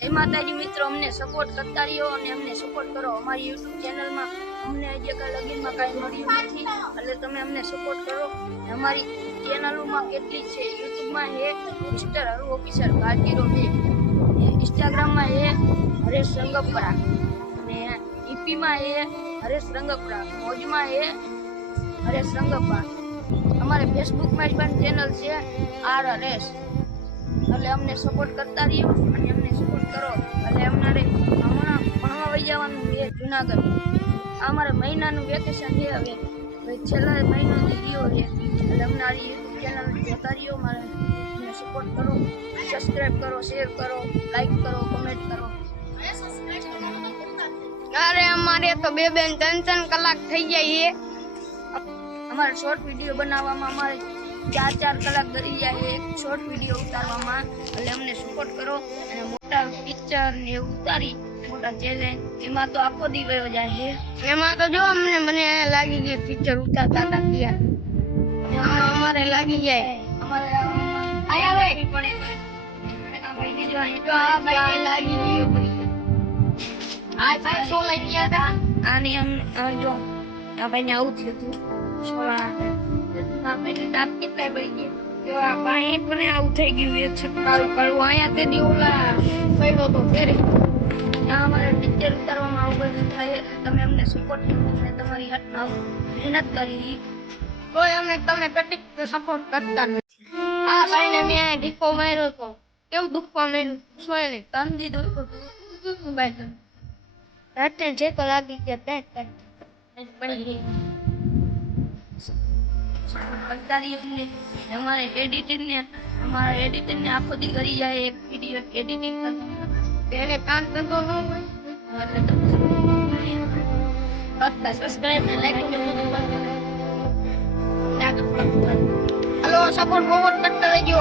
જય માતાજી મિત્રો, અમને સપોર્ટ કરતા રહ્યો અને અમને સપોર્ટ કરો. અમારી યુટ્યુબ ચેનલમાં અમને હજી કાંઈ લગીનમાં કાંઈ મળ્યું નથી, એટલે તમે અમને સપોર્ટ કરો. અમારી ચેનલોમાં કેટલી છે? યુટ્યુબમાં એ મિસ્ટર હરુ ઓફિસર 502, ઇન્સ્ટાગ્રામમાં એ હરેશ રંગપરા, અને ઈપીમાં એ હરેશ રંગપરા, મોજમાં એ હરેશ રંગપરા. અમારે ફેસબુકમાં પણ ચેનલ છે આર હરેશ. એટલે અમને સપોર્ટ કરતા રહ્યો અને અમને સપોર્ટ કરો. એટલે અમારે હમણાં ભણવા વહી જવાનું છે જુનાગઢ. અમારે મહિનાનું વેકેશન છે. હવે છેલ્લા મહિનો રહ્યો છે, એટલે અમારી યુટ્યુબ ચેનલ જોતા રહ્યો. મારે અમને સપોર્ટ કરો, સબસ્ક્રાઈબ કરો, શેર કરો, લાઈક કરો, કમેન્ટ કરો. અરે અમારે તો 2-3 કલાક થઈ જાય છે. અમારે શોર્ટ વિડીયો બનાવવામાં અમારે 4 કલાક કરી જાય એક શોર્ટ વિડીયો ઉતારવામાં. એટલે અમને સપોર્ટ કરો. અને મોટા પિક્ચર ને એવું ઉતારી મોટા ચેલેન્જ, એમાં તો આખો દી વયો જાય છે. એમાં તો જો મને લાગી ગઈ પિક્ચર ઉતારતા હતા ત્યાં એમાં અમારે લાગી જાય. અમારે આયા ભાઈ પણ આ ભાઈ જો આ ભાઈ લાગી ગયું. આ ભાઈ શું લઈ ગયા હતા? આની જો આ ભાઈને આવું થયું હતું. સોળા આ ભાઈ દાંત કેટલા પડી ગયા? જો આ ભાઈ પણ આવું થઈ ગયું છે. છકડાવું કરવું અહીંયા તે દીવલા પડ્યો તો ફેરે. અમારે પિક્ચર ઉતારવામાં આવું બધું થાય. તમે અમને સપોર્ટ કરો અને તમારી હાથમાં મહેનત કરી. કોઈ અમે તમે કટિક સપોર્ટ કરતા નથી. આ ભાઈને મેં ઢીકો માર્યો તો કેવું દુખવા માર્યું સોય ને તન દીધું ભાઈ રાતે જે તો લાગી ગયા ત્યાં પડી ગઈ. કરતા રહીએ અમને. અમારે એડિટિંગને આખો દી કરી જાય એક વિડીયો એડિટિંગ કરતા. તેને કામ ધંધો ન હોય એટલે સબસ્ક્રાઇબ ને લાઈક હાલો સપોર્ટ કરતા રહેજો.